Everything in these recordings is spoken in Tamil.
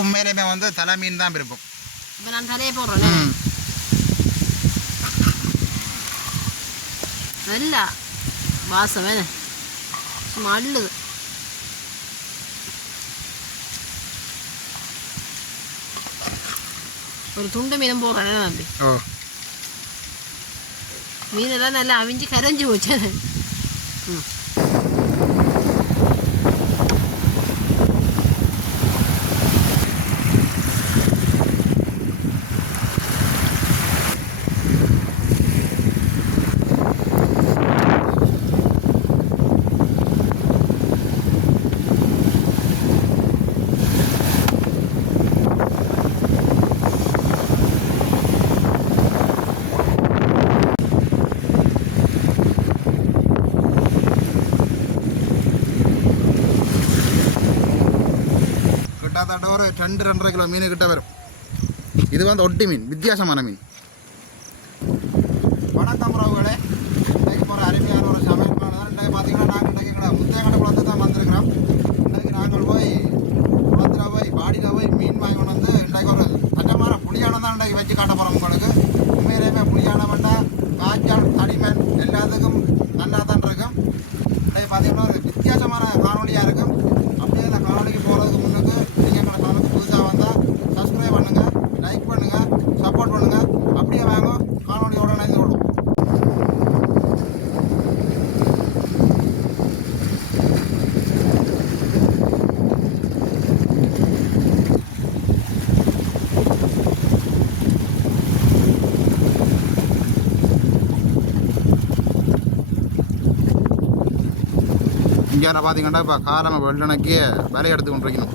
உண்மையிலேயுமே வந்து தலை மீன் தான் விருப்பம். இப்போ நான் தலையை போடுறேன். நல்லா வாசம் வேணும், சும்மா அள்ளுது. ஒரு துண்டு மீனும் போடுறேன் தம்பி. மீனெல்லாம் நல்லா அவிஞ்சு கரைஞ்சி போச்சு. ஒரு 2-2.5 கிலோ மீன் கிட்ட வரும். இது வந்து ஒட்டி மீன், வித்தியாசமான மீன். வணக்கம் உறவுகளே, இன்றைக்கு போகிற அருமையான ஒரு சமையல் இன்றைக்கு பார்த்தீங்கன்னா நாங்கள் இன்றைக்கு முத்தையங்கடை குளத்தை தான் வந்திருக்கிறோம். இன்றைக்கு நாங்கள் போய் குளத்தில் போய் பாடியில் போய் மீன் வாங்கி கொண்டு வந்து இன்றைக்கு ஒரு சட்டமான புளியானம் தான் இன்றைக்கு வச்சு காட்ட போகிறோம். உங்களுக்கு உண்மையிலேயுமே புளியானம் வேண்டாம், காய்ச்சல் தடிமன் எல்லாத்துக்கும் நல்லா தான் இருக்கும். இன்றைக்கு பார்த்தீங்கன்னா ஒரு வித்தியாசமான காணொலியாக இருக்கும். அப்படியே அந்த காணொலிக்கு போகிறதுக்கு முன்னுக்கு நீங்கள் எங்களை சேனலுக்கு புதுசாக வந்தால் சப்ஸ்கிரைப் பண்ணுங்கள், லைக் பண்ணுங்கள், சப்போர்ட் பண்ணுங்கள். அப்படியே வாங்க காணொலியோட இணைந்து கொள்ளும். இங்கே பார்த்தீங்கன்னா இப்போ காரமாக வெள்ளனைக்கு விலை எடுத்து கொண்டிருக்கணும்.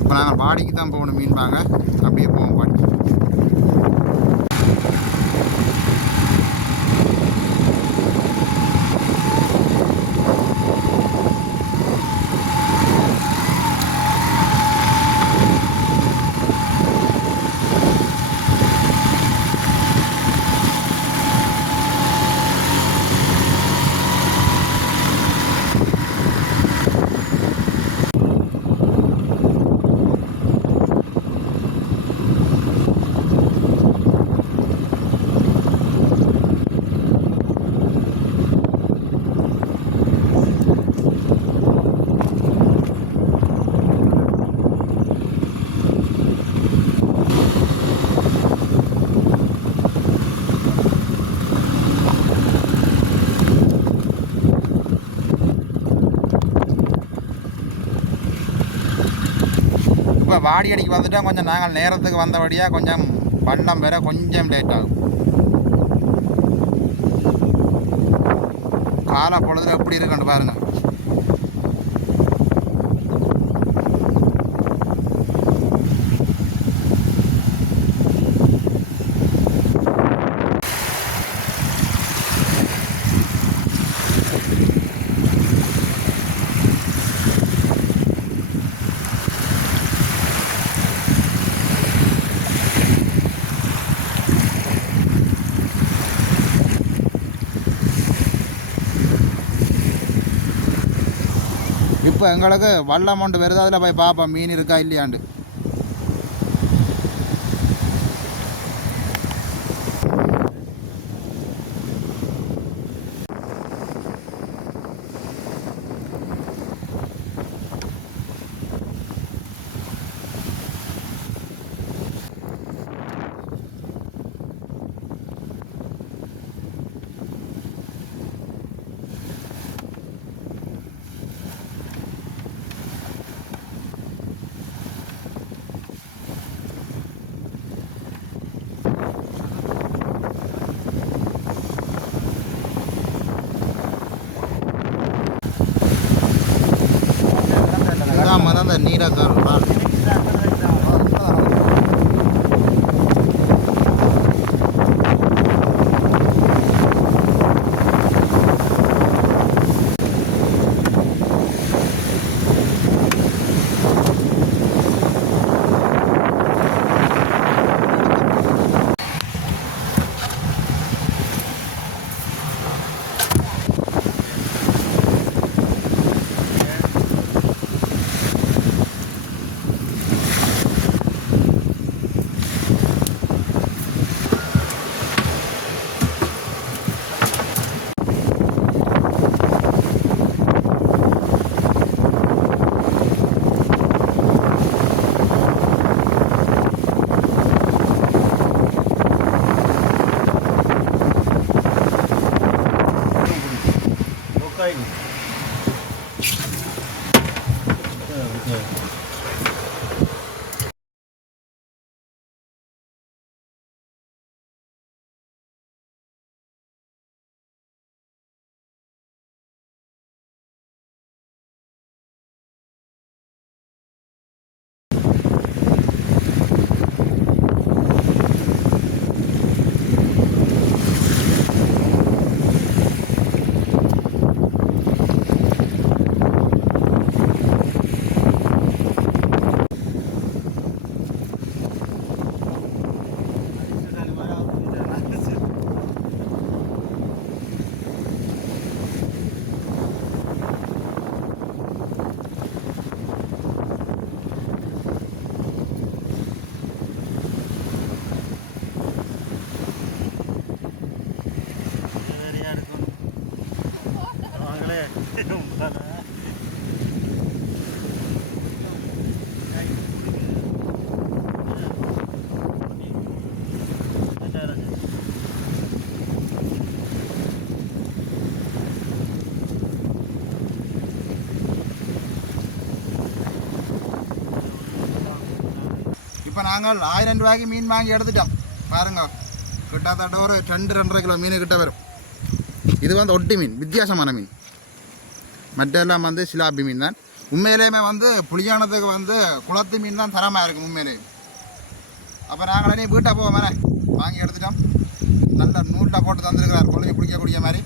இப்போ நாங்கள் பாடிக்கு தான் போகணும் மீன் வாங்க. அப்படியே போவோம் பாடி. இப்போ வாடி அடிக்கு வந்துட்டால் கொஞ்சம் நாங்கள் நேரத்துக்கு வந்தபடியாக கொஞ்சம் பள்ளம் வேற கொஞ்சம் லேட் ஆகும். காலை பொழுதுல எப்படி இருக்குன்னு பாருங்கள். இப்போ எங்களுக்கு வல்ல அமௌண்ட் வருது, அதில் போய் பார்ப்போம் மீன் இருக்கா இல்லையாண்டு. அந்த நீராக்கார் இப்போ நாங்கள் 1000 ரூபாய்க்கு மீன் வாங்கி எடுத்துட்டோம் பாருங்க. கிட்டத்தட்ட ஒரு 2-2.5 கிலோ மீன் கிட்ட வரும். இது வந்து ஒட்டி மீன், வித்தியாசமான மீன். மற்றெல்லாம் வந்து சிலாப்பி மீன் தான். உண்மையிலேயுமே வந்து புளியானதுக்கு வந்து குளத்து மீன் தான் தரமாக இருக்கும் உண்மையிலேயே. அப்போ நாங்கள் நீ வீட்டை போவோம் மேலே வாங்கி எடுத்துட்டோம். நல்ல நூலில் போட்டு தந்துருக்கிறார் குழந்தை பிடிக்கக்கூடிய மாதிரி.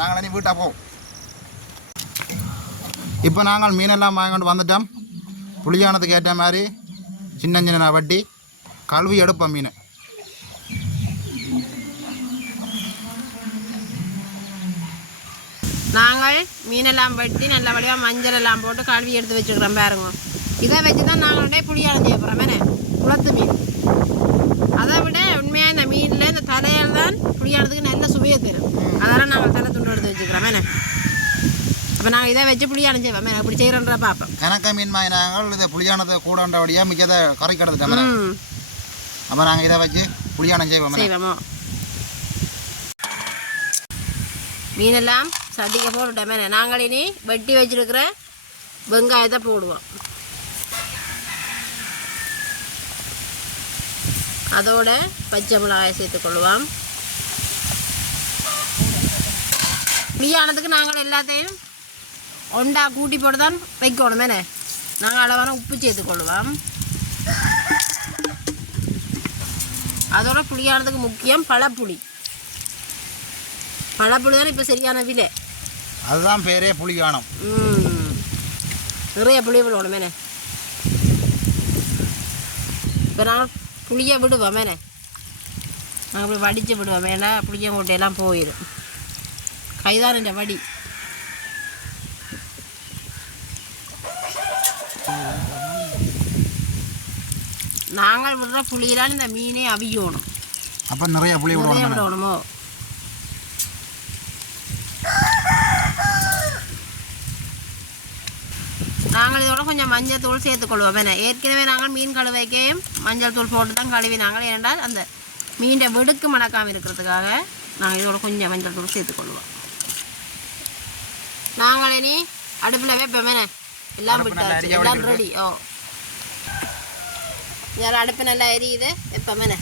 நாங்கள் நீ வீட்டை போவோம். இப்போ நாங்கள் மீனெல்லாம் வாங்கிட்டு வந்துட்டோம். புளியானதுக்கு ஏற்ற மாதிரி சின்ன சின்ன வட்டி கழுவி எடுப்போம் மீன். நாங்கள் மீனெல்லாம் வெட்டி நல்ல வடிவாக மஞ்சள் எல்லாம் போட்டு கழுவி எடுத்து வச்சுக்கிறோம் பாருங்க. இதை வச்சு தான் நாங்களுடைய புளியானம் செய்ய போகிறோம் மேனே, குளத்து மீன். அதை விட உண்மையாக இந்த மீனில் இந்த தலையால் தான் புளியானதுக்கு நல்ல சுவையை தரும். அதெல்லாம் நாங்கள் தலை துண்டு எடுத்து வச்சுக்கிறோம் மேனே. அப்போ நாங்கள் இதை வச்சு புளியானம் செய்வோம் மேனே. அப்படி செய்கிறோன்றா பார்ப்போம். கணக்க மீன் வாங்கி நாங்கள் இதை புளியானதை கூடன்றபடியாக மிக்கதை கரை கிடந்துட்டோம். அப்போ நாங்கள் இதை வச்சு புளியானம் செய்வோமோ. மீனெல்லாம் சட்டிக்க போட்டுட்டோமே. நாங்கள் இனி வெட்டி வச்சிருக்கிற வெங்காயத்தை போடுவோம். அதோட பச்சை மிளகாயை சேர்த்துக்கொள்வோம். புளியானதுக்கு நாங்கள் எல்லாத்தையும் ஒண்டா கூட்டி போட்டு தான் வைக்கணும் மேனே. நாங்கள் அளவான உப்பு சேர்த்துக்கொள்வோம். அதோட புளியானதுக்கு முக்கியம் பழப்புளி. பழப்புளி தான் இப்போ சரியான விலை. அதுதான் பேரே புளியானம். நிறைய புளி விடுவோம் மேனே. இப்போ நாங்கள் புளியை விடுவோம் மேனே. நாங்கள் இப்படி வடித்து விடுவோம் மேலே. புளியங்கொட்டையெல்லாம் போயிடும். கைதான் இந்த வடி. நாங்கள் விடுற புளியெல்லாம் இந்த மீனே அவியணும். அப்போ நிறைய புளி விடணுமோ. நாங்கள் இதோட கொஞ்சம் மஞ்சள் தூள் சேர்த்துக்கொள்வோம் வேணா. ஏற்கனவே நாங்கள் மீன் கழுவைக்கையும் மஞ்சள் தூள் போட்டு தான் கழுவி நாங்கள். ஏனென்றால் அந்த மீனை வெடுக்கு மணக்காமல் இருக்கிறதுக்காக நாங்கள் இதோட கொஞ்சம் மஞ்சள் தூள் சேர்த்துக்கொள்வோம். நாங்கள் இனி அடுப்பில் வைப்போம் வேணா. எல்லாம் விட்டாச்சு, எல்லாம் ரெடி. யாரும் அடுப்பு நல்லா எரியுது வைப்போம் வேணா.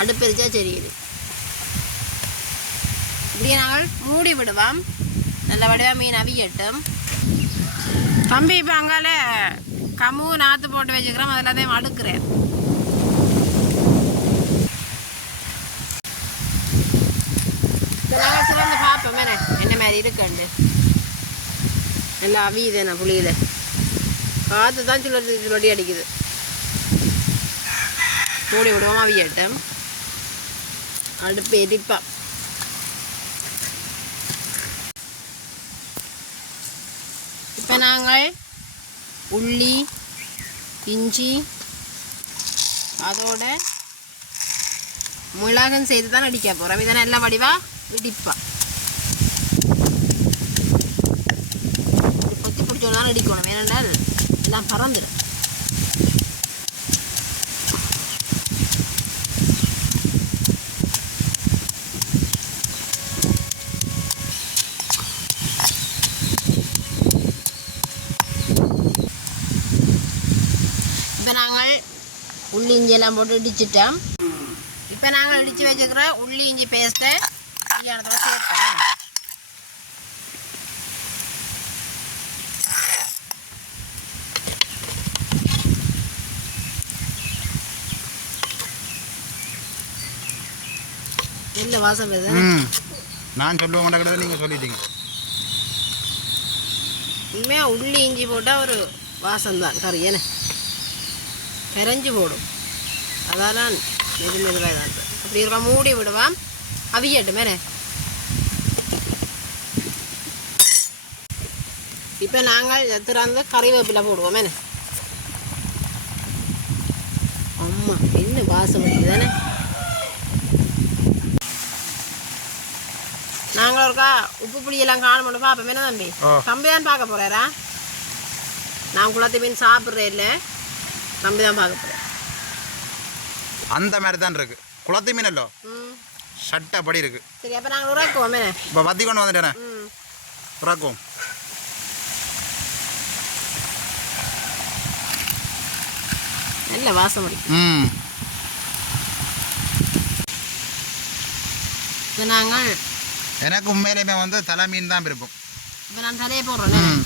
அடுப்பு எரிச்சா சரியுது. இப்படியே நாங்கள் மூடி விடுவோம். நல்ல வடிவாக மீன் அவியட்டும். தம்பி இப்போ அங்கால கமு நாற்று போட்டு வச்சுக்கிறோம். அதில் தான் அடுக்குறேன். நாங்கள் சிறந்து பார்ப்போம் என்ன மாதிரி இருக்குண்டு. எல்லாம் அவியுது என்ன புளியில். காற்று தான் சுழடி அடிக்குது. மூடி விடுவோம் அவியட்டும். அடுப்பு எரிப்பா. இப்போ நாங்கள் உள்ளி இஞ்சி அதோட மிளகும் செய்து தான் அடிக்க போகிறோம். இதை நல்ல வடிவாக இடிப்பா. கொத்தி பிடிச்சோன்னு அடிக்கணும். ஏனென்றால் எல்லாம் பறந்துடும். உள்ளி இஞ்சி எல்லாம் போட்டு இடிச்சிட்டோம். இப்போ நாங்கள் இடித்து வச்சுக்கிற உள்ளி இஞ்சி பேஸ்ட்டை புளியானதோட சேர்ப்போம். நல்ல வாசம் வருது. நான் சொல்லுவேன் கிடையாது, நீங்கள் சொல்லிட்டீங்க. உண்மையாக உள்ளி இஞ்சி போட்டால் ஒரு வாசம்தான் கறி ஏன்னா கரைஞ்சி போடும். அதெல்லாம் மெதுவாக தான் அப்படி இருக்க மூடி விடுவான் அவியட்டும் மேலே. இப்போ நாங்கள் திறந்து கறிவேப்பிலை போடுவோம் மேலே. அம்மா என்ன வாசம் வருது தானே. நாங்கள் ஒருக்கா உப்பு புளியெல்லாம் காண பார்ப்போம் என்ன தம்பி? தம்பி தான் பார்க்க போகிறாரா? நான் குளத்து மீன் சாப்பிட்றேன் இல்லை, தம்பி தான் பார்க்க போகிறேன். அந்த மாதிரி தான் இருக்கு குளத்து மீன் இல்லோ. சட்டை படி இருக்கு. சரி அப்போ நாங்கள் உரைக்குவோம் மேலே. இப்போ வத்தி கொண்டு வந்துட்டேன் உரைக்குவோம். நல்ல வாசம் அடிக்கும். இப்போ நாங்கள் எனக்கு உண்மையிலுமே வந்து தலை மீன் தான் விருப்பம். இப்போ நான் தலையை போடுறேன்.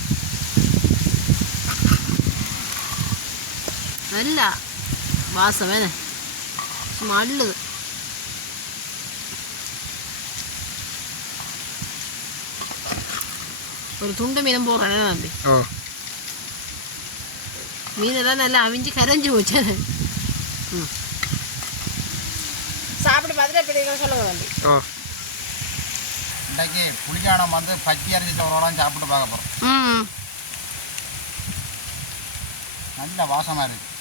நல்ல வாசம் வேணே சும்மா அள்ளுது. ஒரு துண்டு மீனும் போடுறேன் தம்பி. மீனெல்லாம் நல்லா அவிஞ்சு கரைஞ்சி போச்சு. சாப்பிட்டு பார்த்துட்டு எப்படி இருக்குன்னு சொல்லுங்க தம்பி. இன்றைக்கு புளிச்சானம் வந்து பச்சை அரிசி சோறோலாம் சாப்பிட்டு பார்க்க போகிறோம். நல்ல வாசமாக இருக்கு.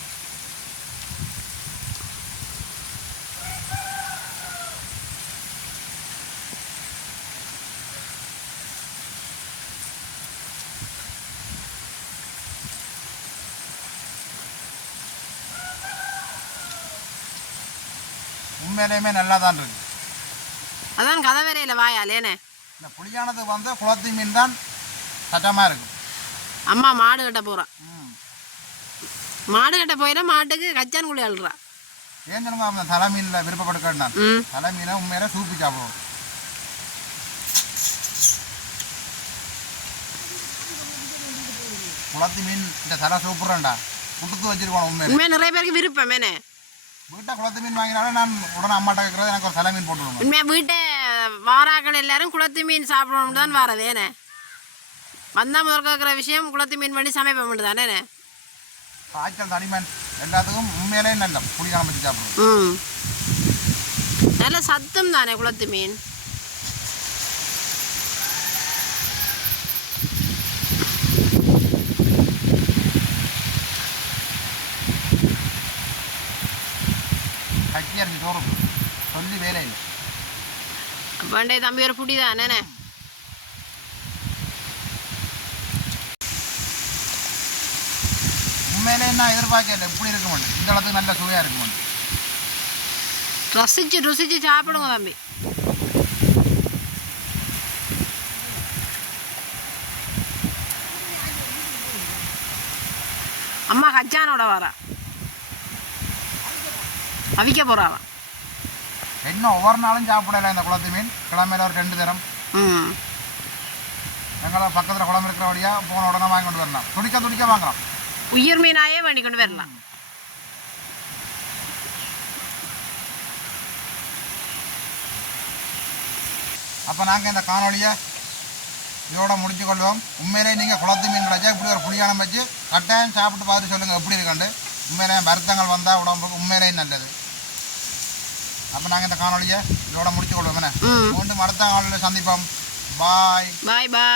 உண்மையிலேயுமே நல்லா தான் இருக்கு. அதான் கதை வேறையில் வாயாலேனே. இந்த புளியானது வந்து குளத்து மீன் தான் சட்டமாக இருக்கும். அம்மா மாடு கட்ட போகிறான். மாடு கட்ட போயிட மாட்டுக்கு கச்சான் குழி அழுறா. ஏன் சொல்லுங்க அந்த தலை மீனில் விருப்பப்படுக்கேன். தலை மீனை உண்மையில சூப்பி சாப்பிடுவோம். குளத்து மீன் இந்த தலை சூப்புறேன்டா புட்டுத்து வச்சிருக்கோம். உண்மையாக நிறைய பேருக்கு விருப்பமேனே. வீட்டை குளத்து மீன் வாங்கினாலும் நான் உடனே அம்மாட்ட கேட்கறது எனக்கு ஒரு தலை மீன் போட்டுருவோம். உண்மையாக வீட்டை வாராக்கள் எல்லாரும் குளத்து மீன் சாப்பிடணும் தான் வாரதேனே. வந்தால் முதல் கேட்குற விஷயம் குளத்து மீன் பண்ணி சமைப்ப மட்டும் தானே. காய்ச்சல் தனிமன் எல்லாத்துக்கும் உண்மையிலே நல்ல புளிக்காம வச்சு சாப்பிடுவோம். நல்ல சத்தம் தானே குளத்து மீன். கட்டி அரிசி சோறு சொல்லி வேலை இல்லை. பண்டே தம்பி ஒரு புடி தானே. உண்மையிலே நான் எதிர்பார்க்கல இப்படி இருக்க மாட்டேன். இந்த அளவுக்கு நல்ல சுவையாக இருக்க மாட்டேன். ரசிச்சு ருசிச்சு சாப்பிடுங்க தம்பி. அம்மா கச்சானோட வரா அவிக்க போறாவா. இன்னும் ஒவ்வொரு நாளும் சாப்பிடல இந்த குளத்து மீன். கிழமையில ஒரு 2 தரம் எங்களை பக்கத்தில் குளம் இருக்கிற வழியாக போன உடனே வாங்கி கொண்டு வரலாம். துடிக்க வாங்கலாம். உயிர் மீனாயே வேண்டி கொண்டு வரலாம். அப்போ நாங்கள் இந்த காணொலியை இதோட முடிச்சு கொள்வோம். உண்மையிலே நீங்கள் குளத்து மீன் கிடைச்சா இப்படி ஒரு புளியானம் வச்சு கட்டாயம் சாப்பிட்டு பார்த்து சொல்லுங்கள் எப்படி இருக்காண்டு. உண்மையிலே வருத்தங்கள் வந்தால் உடம்புக்கு உண்மையிலே நல்லது. அப்போ நாங்கள் இந்த காணொலியை இதோட முடிச்சு கொள்வோம். என்ன மீண்டும் அடுத்த காணொலியில் சந்திப்போம். பாய் பாய் பாய்.